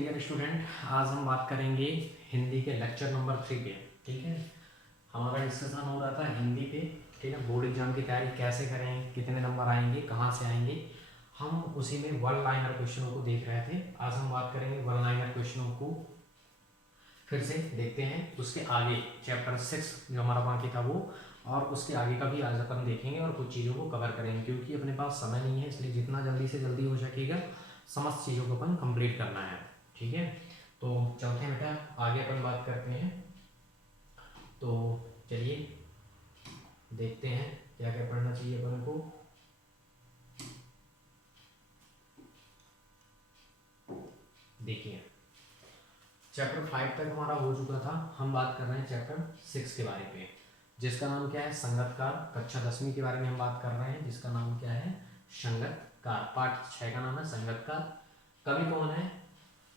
Dear student, आज हम बात करेंगे हिंदी के लेक्चर नंबर 3 पे। ठीक है, हमारा डिस्कशन हो रहा था हिंदी पे। ठीक है, बोर्ड एग्जाम की तैयारी कैसे करें, कितने नंबर आएंगे, कहाँ से आएंगे, हम उसी में वन लाइनर क्वेश्चनों को देख रहे थे। आज हम बात करेंगे वन लाइनर क्वेश्चनों को फिर से देखते हैं। उसके आगे चैप्टर 6 जो हमारा बाकी था वो, और उसके आगे का भी आज अपन देखेंगे और कुछ चीज़ों को कवर करेंगे, क्योंकि अपने पास समय नहीं है, इसलिए जितना जल्दी से जल्दी हो सकेगा समस्त चीज़ों को अपन कंप्लीट करना है। ठीक है, तो चलते हैं बेटा, आगे अपन बात करते हैं। तो चलिए देखते हैं क्या क्या पढ़ना चाहिए अपन को। देखिए, चैप्टर 5 तक हमारा हो चुका था। हम बात कर रहे हैं चैप्टर 6 के बारे में, जिसका नाम क्या है, संगतकार। कक्षा 10वीं के बारे में हम बात कर रहे हैं, जिसका नाम क्या है, संगतकार। पाठ 6 का नाम है संगतकार। कवि कौन है,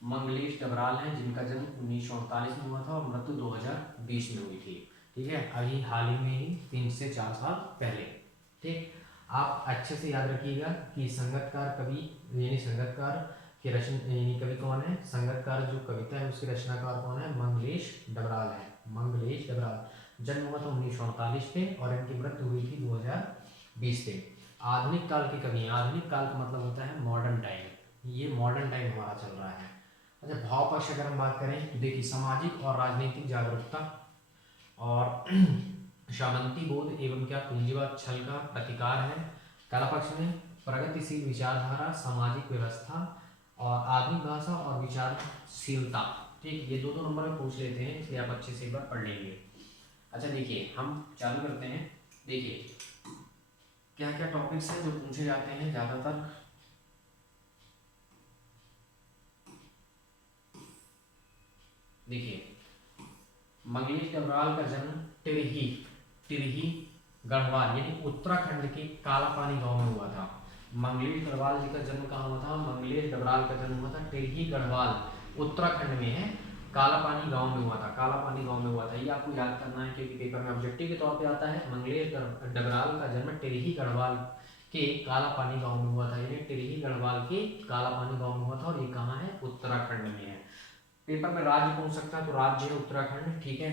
मंगलेश डबराल हैं, जिनका जन्म 1948 में हुआ था और मृत्यु 2020 में हुई थी। ठीक है, अभी हाल ही में ही 3 से 4 साल पहले। ठीक, आप अच्छे से याद रखिएगा कि संगतकार कवि यानी संगतकार के यानी कवि कौन है, संगतकार जो कविता है उसके रचनाकार कौन है, मंगलेश डबराल है। मंगलेश डबराल, जन्म हुआ था 1948 पे और इनकी मृत्यु हुई थी 2020 पे। आधुनिक काल के कवि हैं। आधुनिक काल का मतलब होता है मॉडर्न टाइम। ये मॉडर्न टाइम हमारा चल रहा है। अच्छा, भाव पक्ष अगर हम बात करें तो देखिए, सामाजिक और राजनीतिक जागरूकता और सामंती बोध एवं क्या पूंजीवाद छल का प्रतिकार है। कला पक्ष में प्रगतिशील विचारधारा, सामाजिक व्यवस्था और आधुनिक भाषा और विचारशीलता। ठीक, ये दो नंबर में पूछ लेते हैं, इसलिए आप अच्छे से एक बार पढ़ लेंगे। अच्छा देखिए, हम चालू करते हैं। देखिए क्या क्या टॉपिक्स हैं जो पूछे जाते हैं ज़्यादातर। देखिए, मंगलेश डबराल का जन्म टिरही गढ़वाल यानी उत्तराखंड के कालापानी गांव में हुआ था। मंगलेश डबराल जी का जन्म कहाँ हुआ था, मंगलेश डबराल का जन्म हुआ था टिरही गढ़वाल उत्तराखंड में है, कालापानी गांव में हुआ था। कालापानी गांव में हुआ था, ये आपको याद करना है क्योंकि पेपर में ऑब्जेक्टिव के तौर पे आता है। मंगलेश डबराल का जन्म टिरही गढ़वाल के कालापानी गांव में हुआ था, यानी टिरही गढ़वाल के कालापानी गांव में हुआ था, और ये कहाँ है, उत्तराखंड में है। पेपर में राज्य पूछ सकता है, तो राज्य है उत्तराखंड। ठीक है,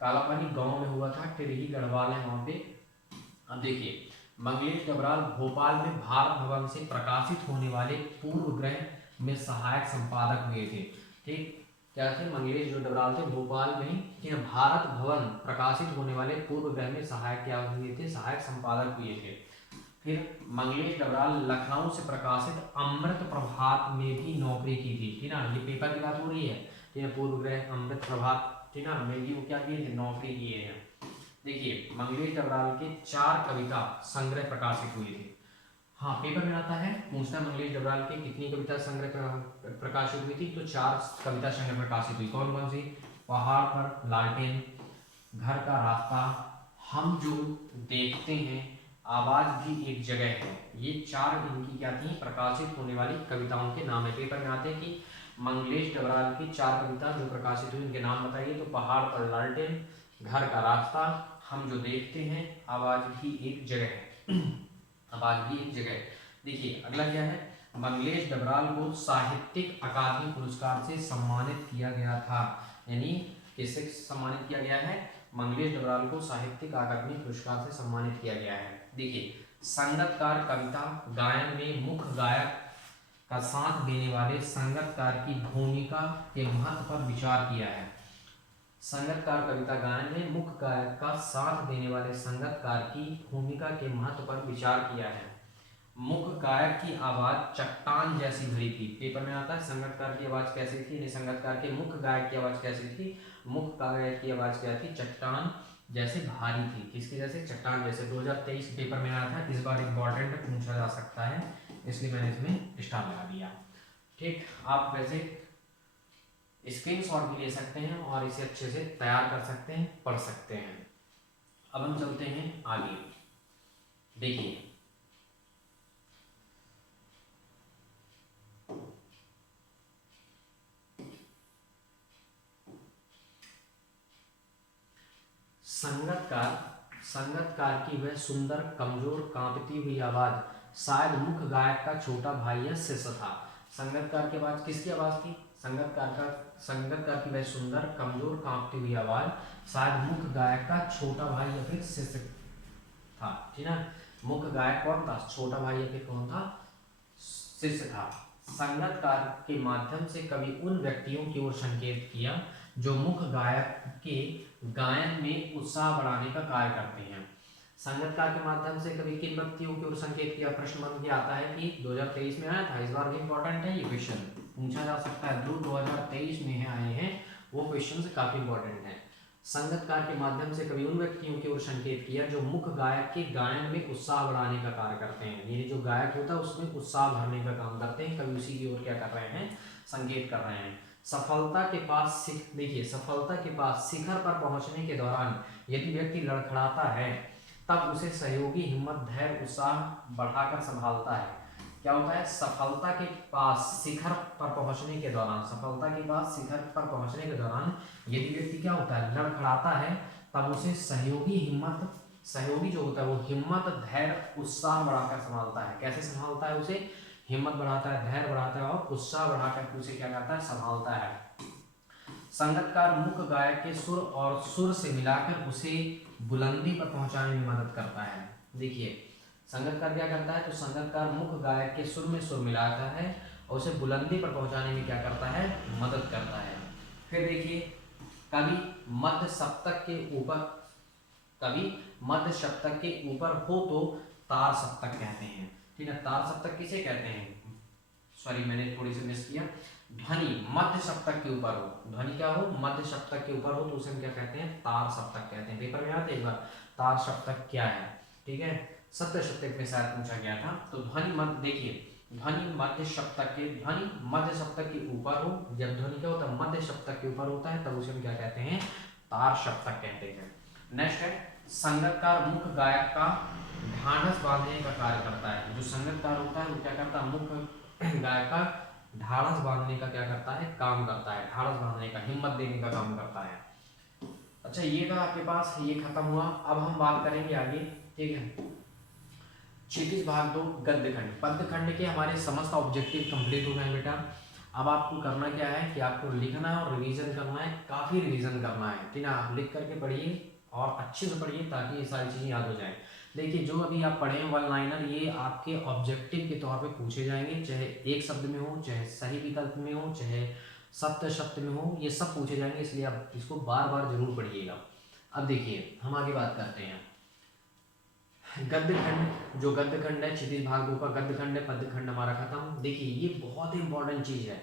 कालापानी गांव में हुआ था, टिरही गढ़वाल है वहां पे। अब देखिए, मंगलेश डबराल भोपाल में भारत भवन से प्रकाशित होने वाले पूर्व ग्रह में सहायक संपादक हुए थे। ठीक, क्या थे, मंगलेश जो डबराल थे भोपाल में भारत भवन प्रकाशित होने वाले पूर्व ग्रह में सहायक क्या हुए थे, सहायक संपादक हुए थे। फिर मंगलेश डबराल लखनऊ से प्रकाशित अमृत प्रभात में भी नौकरी की थी। ठीक ना, ये पेपर की बात हो रही है। ठीक है, पूर्व ग्रह अमृत प्रभात, ठीक ना, में भी वो क्या किए थे, नौकरी किए हैं। देखिए, मंगलेश डबराल के 4 कविता संग्रह प्रकाशित हुए थे। हाँ, पेपर में आता है, पूछता है मंगलेश डबराल के कितनी कविता संग्रह प्रकाशित हुई थी, तो 4 कविता संग्रह प्रकाशित हुई। कौन कौन सी, पहाड़ पर लालटेन, घर का रास्ता, हम जो देखते हैं, आवाज भी एक जगह है। ये 4 इनकी क्या थी, प्रकाशित होने वाली कविताओं के नाम है। पेपर में आते हैं कि मंगलेश डबराल की 4 कविता जो प्रकाशित हुई उनके नाम बताइए, तो पहाड़ पर लालटेन, घर का रास्ता, हम जो देखते हैं, आवाज भी एक जगह है। आवाज भी एक जगह है। देखिए अगला क्या है, मंगलेश डबराल को साहित्यिक अकादमी पुरस्कार से सम्मानित किया गया था। यानी किससे सम्मानित किया गया है, मंगलेश डबराल को साहित्यिक अकादमी पुरस्कार से सम्मानित किया गया है। देखिए, संगतकार कविता गायन में मुख्य गायक का साथ देने वाले संगतकार की भूमिका के महत्व पर विचार किया है। संगतकार कविता गायन में मुख्य गायक का साथ देने वाले संगतकार की भूमिका के महत्व पर विचार किया है। मुख्य गायक की आवाज चट्टान जैसी भरी थी। पेपर में आता है संगतकार की आवाज कैसी थी, संगतकार के मुख्य गायक की आवाज कैसी थी, मुख्य गायक की आवाज क्या थी, चट्टान जैसे भारी थी। किसके जैसे, चट्टान जैसे। 2023 पेपर में आया था, इस बार इंपॉर्टेंट पूछा जा सकता है, इसलिए मैंने इसमें स्टार लगा दिया। ठीक, आप वैसे स्क्रीनशॉट भी ले सकते हैं और इसे अच्छे से तैयार कर सकते हैं, पढ़ सकते हैं। अब हम चलते हैं आगे। देखिए, संगतकार की वह सुंदर कमजोर कांपती हुई आवाज शायद मुख्य गायक का छोटा भाई या शिष्य था। संगतकार की आवाज किसकी आवाज थी, संगीतकार की वह सुंदर कमजोर कांपती हुई आवाज शायद मुख्य गायक का छोटा भाई या फिर शिष्य था, ठीक है। मुख्य गायक कौन था? छोटा भाई या फिर कौन था? शिष्य था। संगीतकार के माध्यम से कवि उन व्यक्तियों की ओर संकेत किया जो मुख्य गायक के गायन में उत्साह बढ़ाने का कार्य करते हैं। संगीतकार के माध्यम से कवि किन व्यक्तियों की ओर संकेत किया? प्रश्न बन के आता है कि 2023 में आया था, इस बार भी इंपॉर्टेंट है, ये क्वेश्चन पूछा जा सकता है। जो 2023 में है आए हैं वो क्वेश्चन काफी इंपॉर्टेंट है। संगीतकार के माध्यम से कवि उन व्यक्तियों की ओर संकेत किया जो मुख्य गायक के गायन में उत्साह बढ़ाने का कार्य करते हैं, यानी जो गायक होता है उसमें उत्साह भरने का काम करते हैं, कवि उसी की ओर क्या कर रहे हैं? संकेत कर रहे हैं। सफलता के पास देखिए, सफलता के पास शिखर पर पहुंचने के दौरान यदि व्यक्ति लड़खड़ाता है तब उसे सहयोगी हिम्मत, धैर्य, उत्साह बढ़ाकर संभालता है। क्या होता है? सफलता के पास शिखर पर पहुंचने के दौरान, सफलता के पास शिखर पर पहुंचने के दौरान यदि व्यक्ति क्या होता है? लड़खड़ाता है, तब उसे सहयोगी हिम्मत, सहयोगी जो होता है वो हिम्मत, धैर्य, उत्साह बढ़ाकर संभालता है। कैसे संभालता है? उसे हिम्मत बढ़ाता है, धैर्य बढ़ाता है और उत्साह बढ़ाकर उसे क्या करता है? संभालता है। संगीतकार मुख्य गायक के सुर और सुर से मिलाकर उसे बुलंदी पर पहुंचाने में मदद करता है। देखिए, संगीतकार क्या करता है? तो संगीतकार मुख्य गायक के सुर में सुर मिलाता है और उसे बुलंदी पर पहुंचाने में क्या करता है? मदद करता है। फिर देखिए, कवि मध्य सप्तक के ऊपर, कवि मध्य सप्तक के ऊपर हो तो तार सप्तक कहते हैं, ठीक है। तार सप्तक किसे कहते हैं? सॉरी, मैंने थोड़ी सी मिस किया। ध्वनि मध्य सप्तक के ऊपर हो, ध्वनि क्या हो? मध्य सप्तक के ऊपर हो तो उसे हम क्या कहते हैं? तार सप्तक कहते हैं। पेपर में आते एक बार तार सप्तक क्या है, ठीक है। सप्तक शतक में शायद पूछा गया था। तो ध्वनि मध्य, देखिए ध्वनि मध्य सप्तक के, ध्वनि मध्य सप्तक के ऊपर हो, जब ध्वनि क्या होता है? मध्य सप्तक के ऊपर होता है, तब उसे हम क्या कहते हैं? तार सप्तक कहते हैं। नेक्स्ट है, संगीतकार मुख्य गायक का ढाढ़स बांधने का कार्य करता है। जो संगीतकार होता है वो क्या करता है? मुख्य गायक का ढाढ़स बांधने का क्या करता है? काम करता है। ढाढ़स बांधने का, हिम्मत देने का काम करता है। अच्छा, ये था आपके पास, ये खत्म हुआ। अब हम बात करेंगे आगे, ठीक है। क्षितिज भाग 2 गद्य खंड। पद्य खंड के हमारे समस्त ऑब्जेक्टिव कंप्लीट हो गए बेटा। अब आपको करना क्या है कि आपको लिखना है और रिवीजन करना है, काफी रिवीजन करना है, ठीक है। आप लिख करके पढ़िए और अच्छे से पढ़िए ताकि ये सारी चीजें याद हो जाए। देखिए, जो अभी आप पढ़े हैं वन लाइनर, ये आपके ऑब्जेक्टिव के तौर पे पूछे जाएंगे, चाहे एक शब्द में हो, चाहे सही विकल्प में हो, चाहे सप्त शब्द में हो, ये सब पूछे जाएंगे, इसलिए आप इसको बार बार जरूर पढ़िएगा। अब देखिए, हम आगे बात करते हैं। गद्य खंड, जो गद्य खंड है, क्षितिज भाग 2 का गद्य खंड है। पद्य खंड हमारा खत्म। देखिए, ये बहुत ही इंपॉर्टेंट चीज है,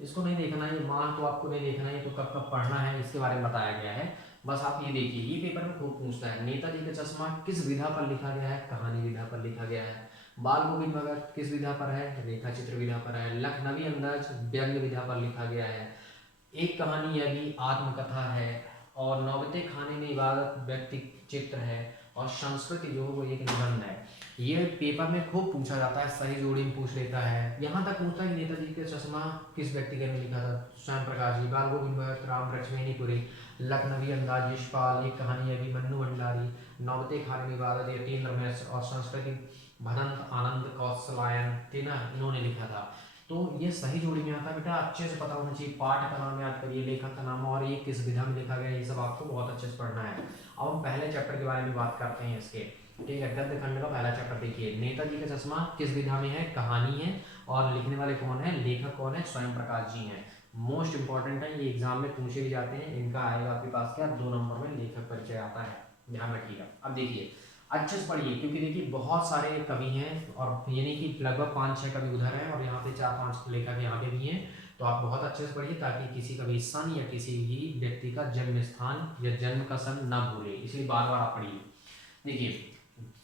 इसको नहीं देखना है, मान तो आपको नहीं देखना है, तो कब कब पढ़ना है इसके बारे में बताया गया है। बस आप ये देखिए, ये पेपर में खूब पूछता है। नेताजी का चश्मा किस विधा पर लिखा गया है? कहानी विधा पर लिखा गया है। बाल गोविंद भगत किस विधा पर है? रेखा चित्र विधा पर है। लखनवी अंदाज व्यंग्य विधा पर लिखा गया है। एक कहानी यह भी आत्मकथा है। और नौबते खाने में इबादत व्यक्ति चित्र है। और संस्कृति जो वो एक निबंध है। ये पेपर में खूब पूछा जाता है, सही जोड़ी में पूछ लेता है। यहाँ तक पूछता है नेताजी का चश्मा किस व्यक्ति ने लिखा था? स्वयं प्रकाश जी। बाल गोविंद भगत, राम लक्ष्मणीपुरी। लखनवी अंदाज यशपाल। एक कहानी अभी मन्नू भंडारी। नौबते खाने में इबादत यतीन्द्र मिश्र। और संस्कृति भदंत आनंद कौशलायन, ठीक ना, इन्होंने लिखा था। तो ये सही जोड़ी में आता है बेटा, अच्छे से पता होना चाहिए। पाठ का नाम याद करिए, लेखक का नाम और ये किस विधा में लिखा गया, ये सब आपको बहुत अच्छे से पढ़ना है। अब हम पहले चैप्टर के बारे में बात करते हैं इसके, ठीक है। गद्य खंड का पहला चैप्टर देखिए। नेताजी का चश्मा किस विधा में है? कहानी है। और लिखने वाले कौन है? लेखक कौन है? स्वयं प्रकाश जी हैं। मोस्ट इंपॉर्टेंट है, ये एग्जाम में पूछे भी जाते हैं। इनका आएगा आपके पास क्या? 2 नंबर में लेखक परिचय आता है, ध्यान रखिएगा। अब देखिए, अच्छे से पढ़िए, क्योंकि देखिए बहुत सारे कवि हैं और यानी कि लगभग 5-6 कवि उधर हैं और यहाँ पे 4-5 लेखक यहाँ पे भी हैं। तो आप बहुत अच्छे से पढ़िए ताकि किसी का भी सन या किसी भी व्यक्ति का जन्म स्थान या जन्म का सन ना भूले, इसलिए बार बार आप पढ़िए। देखिए,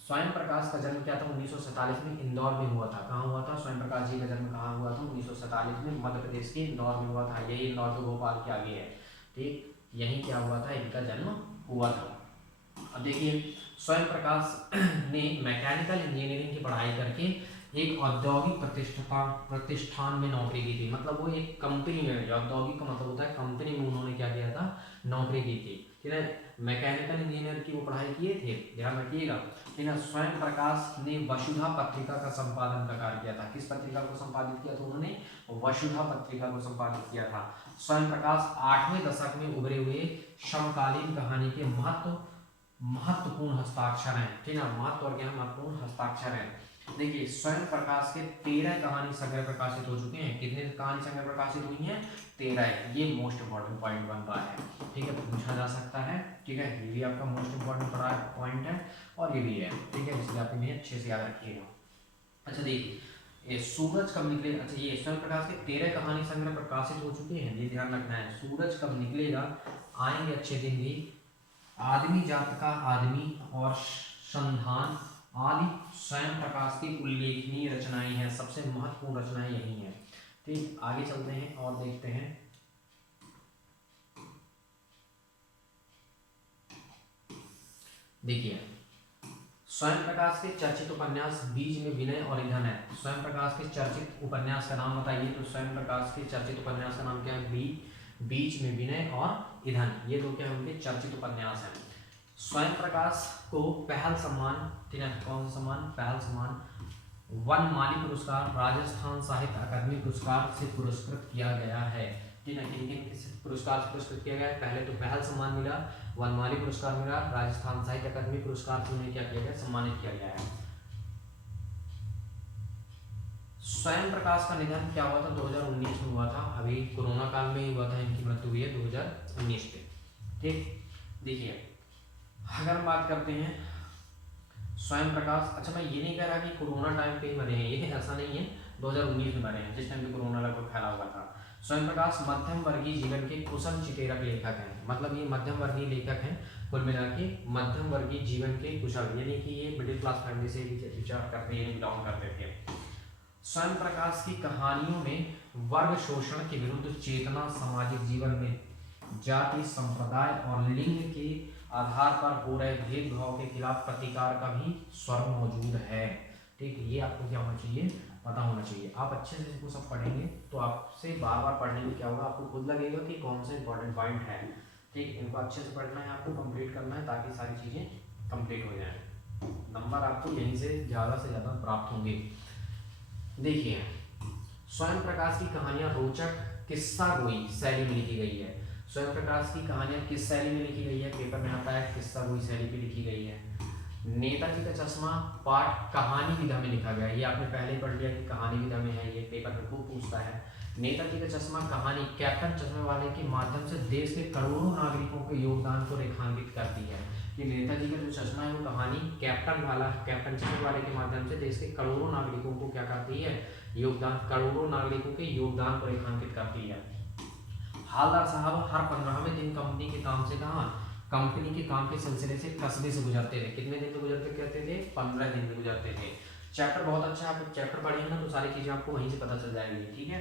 स्वयं प्रकाश का जन्म क्या था? 1947 में इंदौर में हुआ था। कहाँ हुआ था? स्वयं प्रकाश जी का जन्म कहाँ हुआ था? 1947 में मध्य प्रदेश के इंदौर में हुआ था। यही इंदौर जो भोपाल के आगे है, ठीक, यहीं क्या हुआ था? इनका जन्म हुआ था। अब देखिए, स्वयं प्रकाश ने मैकेनिकल इंजीनियरिंग की पढ़ाई करके एक औद्योगिक प्रतिष्ठान में नौकरी की थी। मतलब वो एक कंपनी में, औद्योगिक का मतलब होता है कंपनी में, उन्होंने क्या किया था? नौकरी की थी। ठीक है। मैकेनिकल इंजीनियर की वो पढ़ाई किए थे, ध्यान रखिएगा। ठीक है। स्वयं प्रकाश ने वसुधा पत्रिका का संपादन का कार्य किया था। किस पत्रिका को संपादित किया था उन्होंने? वसुधा पत्रिका को संपादित किया था। स्वयं प्रकाश 8वें दशक में उभरे हुए समकालीन कहानी के महत्वपूर्ण हस्ताक्षर हैं। ठीक है, महत्व और क्या महत्वपूर्ण हस्ताक्षर हैं। देखिए, स्वयं प्रकाश के 13 कहानी संग्रह प्रकाशित हो चुके हैं। कितने कहानी संग्रह प्रकाशित हुई हैं? 13। ये मोस्ट इंपॉर्टेंट पॉइंट बन रहा है। ठीक है, पूछा जा सकता है। ठीक है, ये भी आपका मोस्ट इंपॉर्टेंट पॉइंट है और ये भी है। ठीक है, इसलिए आप इन्हें अच्छे से याद रखिएगा। अच्छा देखिए, ये सूरज कब निकले, अच्छा ये स्वयं प्रकाश के 13 कहानी संग्रह प्रकाशित हो चुके हैं, ये ध्यान रखना है। सूरज कब निकलेगा, आएंगे अच्छे दिन भी, आदमी जात का आदमी और संधान आदि स्वयं प्रकाश की उल्लेखनीय रचनाएं हैं। सबसे महत्वपूर्ण रचनाएं यही हैं। ठीक, आगे चलते हैं और देखते हैं। देखिए, स्वयं प्रकाश के चर्चित उपन्यास बीज में विनय और ईंधन है। स्वयं प्रकाश के चर्चित उपन्यास का नाम बताइए। तो स्वयं प्रकाश के चर्चित उपन्यास का नाम क्या है? बीज में विनय और ईंधन, ये दो क्या उनके चर्चित उपन्यास हैं। स्वयं प्रकाश को पहल सम्मान, ठीक है, कौन सा सम्मान? पहल सम्मान, वनमाली पुरस्कार, राजस्थान साहित्य अकादमी पुरस्कार से पुरस्कृत किया गया है। ठीक है, किन किन पुरस्कार से पुरस्कृत किया गया है? पहले तो पहल सम्मान मिला, वनमाली पुरस्कार मिला, राजस्थान साहित्य अकादमी पुरस्कार से उन्हें क्या किया गया? सम्मानित किया गया है। स्वयं प्रकाश का निधन क्या हुआ था? 2019 में हुआ था। अभी कोरोना काल में ही हुआ था, इनकी मृत्यु हुई है 2019 में। ठीक, देखिए अगर हम बात करते हैं स्वयं प्रकाश, अच्छा मैं ये नहीं कह रहा कि कोरोना टाइम पे ही मरे हैं, ये ऐसा नहीं है, 2019 में मरे हैं, जिस टाइम पे कोरोना लगभग फैला हुआ था। स्वयं प्रकाश मध्यम वर्गीय जीवन के कुशल चितेरक लेखक हैं, मतलब ये मध्यम वर्गीय लेखक हैं, कुल मिला के मध्यम वर्गीय जीवन के कुशल, यानी कि ये मिडिल क्लास फैमिली से विचार करते हैं, बिलोंग करते थे। स्वयं प्रकाश की कहानियों में वर्ग शोषण के विरुद्ध चेतना, सामाजिक जीवन में जाति, संप्रदाय और लिंग के आधार पर हो रहे भेदभाव के खिलाफ प्रतिकार का भी स्वर मौजूद है। ठीक, ये आपको क्या होना चाहिए? पता होना चाहिए। आप अच्छे से इसको सब पढ़ेंगे तो आपसे बार बार पढ़ने में क्या होगा, आपको खुद लगेगा कि कौन से इंपॉर्टेंट पॉइंट है। ठीक, इनको अच्छे से पढ़ना है, आपको कंप्लीट करना है ताकि सारी चीज़ें कंप्लीट हो जाएं। नंबर आपको यहीं से ज़्यादा प्राप्त होंगे। देखिए, स्वयं प्रकाश की कहानियाँ रोचक किस्सा गोई शैली में लिखी गई है। स्वयं प्रकाश की कहानियाँ किस शैली में लिखी गई है? पेपर में आता है किस्सा गोई शैली पे लिखी गई है। नेताजी का चश्मा पाठ कहानी विधा में लिखा गया है, ये आपने पहले ही पढ़ लिया कि कहानी विधा में है, ये पेपर में खूब पूछता है। नेताजी का चश्मा कहानी कैप्टन चश्मे वाले के माध्यम से देश के करोड़ों नागरिकों के योगदान को रेखांकित करती है। ये नेताजी का जो चश्मा है वो कहानी कैप्टन चश्मे वाले के माध्यम से देश के करोड़ों नागरिकों को क्या करती है? योगदान, करोड़ों नागरिकों के योगदान को रेखांकित करती है। हालदार साहब हर 15वें दिन कंपनी के काम से कंपनी के काम के सिलसिले से कस्बे से गुजरते थे। कितने दिन से गुजरते कहते थे? 15 दिन में गुजरते थे। चैप्टर बहुत अच्छा है, आप चैप्टर पढ़ेंगे ना तो सारी चीजें आपको वहीं से पता चल जाएगी। ठीक है।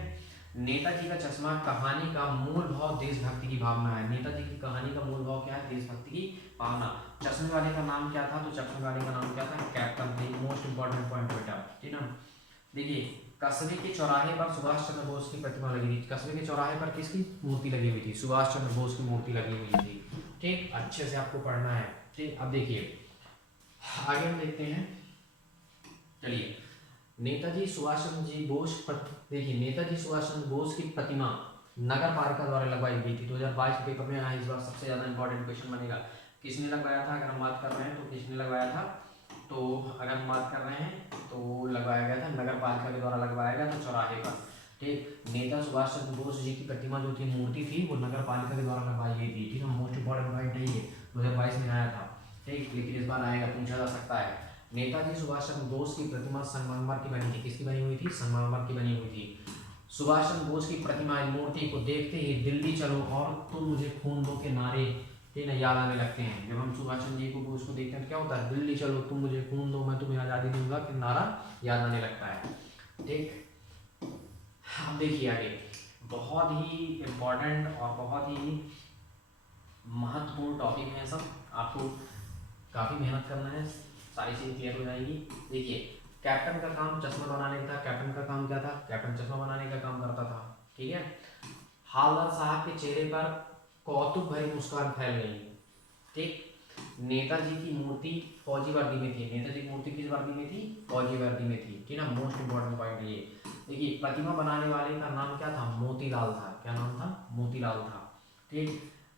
नेताजी का चश्मा कहानी का मूल भाव देशभक्ति की भावना है। नेताजी की कहानी का मूल भाव क्या है? देशभक्ति की भावना। चश्मे वाले का नाम क्या था? तो चश्मे वाले का नाम क्या था? कैप्टन थे। मोस्ट इंपॉर्टेंट पॉइंट बेटा, ठीक है। देखिए, कस्बे के चौराहे पर सुभाष चंद्र बोस की प्रतिमा लगी थी। कस्बे के चौराहे पर किसकी मूर्ति लगी हुई थी? सुभाष चंद्र बोस की मूर्ति लगी हुई थी। ठीक, अच्छे से आपको पढ़ना है। ठीक, अब देखिए आगे हम देखते हैं। चलिए, नेताजी सुभाष चंद्र जी बोस, देखिए नेताजी सुभाष चंद्र बोस की प्रतिमा नगर पालिका द्वारा लगवाई गई थी। 2022 के पेपर में आया, इस बार सबसे ज्यादा इंपॉर्टेंट क्वेश्चन बनेगा। किसने लगवाया था? अगर हम बात कर रहे हैं तो किसने लगवाया था? तो अगर हम बात कर रहे हैं तो लगवाया गया था नगर पालिका के द्वारा लगवाया गया था चौराहे पर। ठीक, नेता सुभाष चंद्र बोस जी की प्रतिमा जो थी, मूर्ति थी, वो नगर पालिका के द्वारा लगवाई गई थी। ठीक है, मोस्ट इंपॉर्टेंट पॉइंट है ये, 2022 में आया था। ठीक, लेकिन इस बार आएगा, पूछा जा सकता है। नेताजी सुभाष चंद्र बोस की प्रतिमा संगमरमर की बनी थी। किसकी बनी हुई थी? संगमरमर की बनी हुई थी। सुभाष चंद्र बोस की प्रतिमा मूर्ति को देखते ही दिल्ली चलो और तुम मुझे खून दो के नारे याद आने लगते हैं। जब हम सुभाष चंद्र जी को बोस को देखते हैं तो क्या होता है? दिल्ली चलो, तुम मुझे खून दो, मैं तुम्हें आज़ादी दूंगा के नारा याद आने लगता है। ठीक, अब देखिए आगे, बहुत ही इम्पोर्टेंट और बहुत ही महत्वपूर्ण टॉपिक है सब, आपको काफ़ी मेहनत करना है, सारी चीज़ें क्लियर हो जाएगी। देखिए, कैप्टन का काम चश्मा बनाने का था। कैप्टन का काम क्या था? कैप्टन चश्मा बनाने का काम करता था। ठीक है। हालदार साहब के चेहरे पर कौतुक भरी मुस्कान फैल गई। ठीक। नेताजी की मूर्ति फौजी वर्दी में थी, नेताजी की मूर्ति किस वर्दी में थी, फौजी वर्दी में थी, ठीक ना। मोस्ट इंपॉर्टेंट पॉइंट ये देखिए, प्रतिमा बनाने वाले का नाम क्या था, मोतीलाल था। क्या नाम था, मोतीलाल था, ठीक।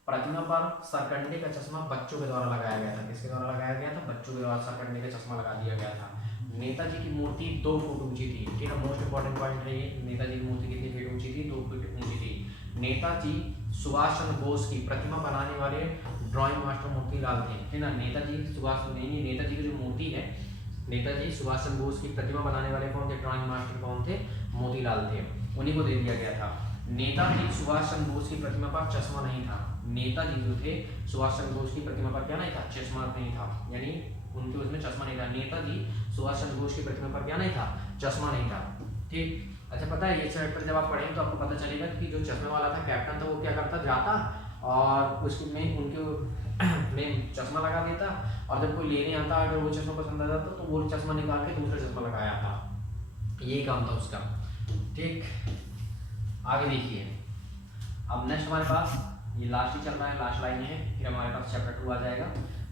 प्रतिमा पर सरकंडे का चश्मा बच्चों के द्वारा लगाया गया था। किसके द्वारा लगाया गया था, बच्चों के द्वारा सरकंडे का चश्मा लगा दिया गया था। नेताजी की मूर्ति 2 फुट ऊंची थी, ठीक है। मोस्ट इंपॉर्टेंट पॉइंट है ये, नेताजी की मूर्ति कितनी फीट ऊंची थी, 2 फीट ऊंची थी। नेताजी सुभाष चंद्र बोस की प्रतिमा बनाने वाले ड्राइंग मास्टर मोतीलाल थे, है ना। नेताजी सुभाष नहीं, नेताजी की जो मूर्ति है, नेताजी सुभाष चंद्र बोस की प्रतिमा बनाने वाले कौन थे, ड्राइंग मास्टर कौन थे, मोतीलाल थे, उन्हीं को दे दिया गया था। नेताजी सुभाष चंद्र बोस की प्रतिमा पर चश्मा नहीं था। नेताजी जो थे सुभाष चंद्र बोस की प्रतिमा पर क्या नहीं था, चश्मा नहीं था, यानी उनके उसमें चश्मा नहीं था। नेताजी सुभाष चंद्र बोस की प्रतिमा पर क्या नहीं था, चश्मा नहीं था, ठीक। अच्छा, पता है ये चैप्टर जब आप पढ़ेंगे तो आपको पता चलेगा कि जो चश्मे वाला था कैप्टन था, वो क्या करता, जाता और उसके में उनके में चश्मा लगा देता, और जब कोई लेने आता अगर वो चश्मा पसंद आ जाता तो वो चश्मा निकाल के दूसरा चश्मा लगाया था, यही काम था उसका, ठीक। आगे देखिए, अब नेक्स्ट हमारे पास ये लास्ट ही चल रहा है, लास्ट लाइन है, फिर हमारे पास चैप्टर 2 आ जाएगा।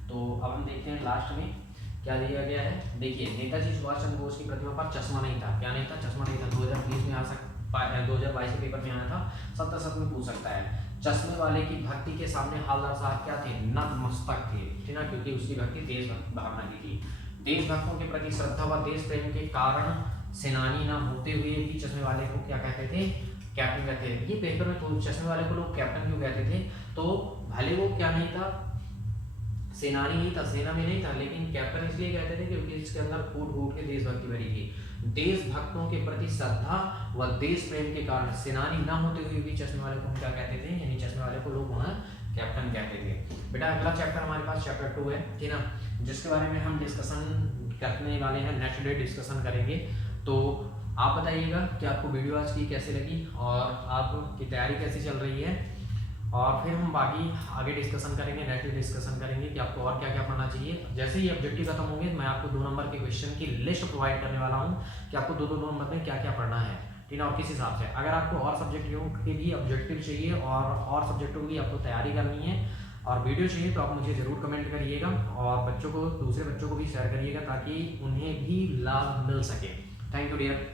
तो अब हम देखते हैं लास्ट में क्या दिया गया है। देखिए, नेताजी सुभाष चंद्र बोस की प्रतिमा पर चश्मा नहीं था। क्या नहीं था, चश्मा नहीं था। 2020 में आ सकता, 2022 के पेपर में आया था, 70 में पूछ सकता है। चश्मे वाले की भक्ति के सामने हालदार साहब क्या थे, नतमस्तक थे, ठीक ना, क्योंकि उसकी भक्ति देशभक्त भावना की थी। देशभक्तों के प्रति श्रद्धा व देश प्रेम के कारण सेनानी न होते हुए भी चश्मे वाले को क्या कहते थे, कैप्टन कहते थे। ये पेपर में तो चश्मे वाले को लोग कैप्टन क्यों कहते थे, तो भले वो क्या नहीं था, सेनानी ही था, सेना में नहीं था, लेकिन कैप्टन इसलिए कहते थे क्योंकि इसके अंदर फूट फूट के देशभक्ति भरी थी। देशभक्तों के प्रति श्रद्धा व देश प्रेम के कारण सेनानी न होते हुए भी चश्मे वाले को हम क्या कहते थे, यानी चश्मे वाले को लोग वहाँ कैप्टन कहते थे। बेटा अगला चैप्टर हमारे पास चैप्टर 2 है, ठीक ना, जिसके बारे में हम डिस्कशन करने वाले हैं, नेक्स्ट डे डिस्कशन करेंगे। तो आप बताइएगा कि आपको वीडियो आज की कैसे लगी और आपकी तैयारी कैसी चल रही है, और फिर हम बाकी आगे डिस्कशन करेंगे, नेक्स्ट डिस्कशन करेंगे कि आपको और क्या क्या पढ़ना चाहिए। जैसे ही ऑब्जेक्टिव खत्म होंगे मैं आपको 2 नंबर के क्वेश्चन की लिस्ट प्रोवाइड करने वाला हूँ कि आपको 2-2 नंबर में क्या क्या पढ़ना है, ठीक है, और किस हिसाब से। अगर आपको और सब्जेक्टों के भी ऑब्जेक्टिव चाहिए और सब्जेक्टों की आपको तैयारी करनी है और वीडियो चाहिए तो आप मुझे ज़रूर कमेंट करिएगा, और बच्चों को, दूसरे बच्चों को भी शेयर करिएगा ताकि उन्हें भी लाभ मिल सके। Thank you dear.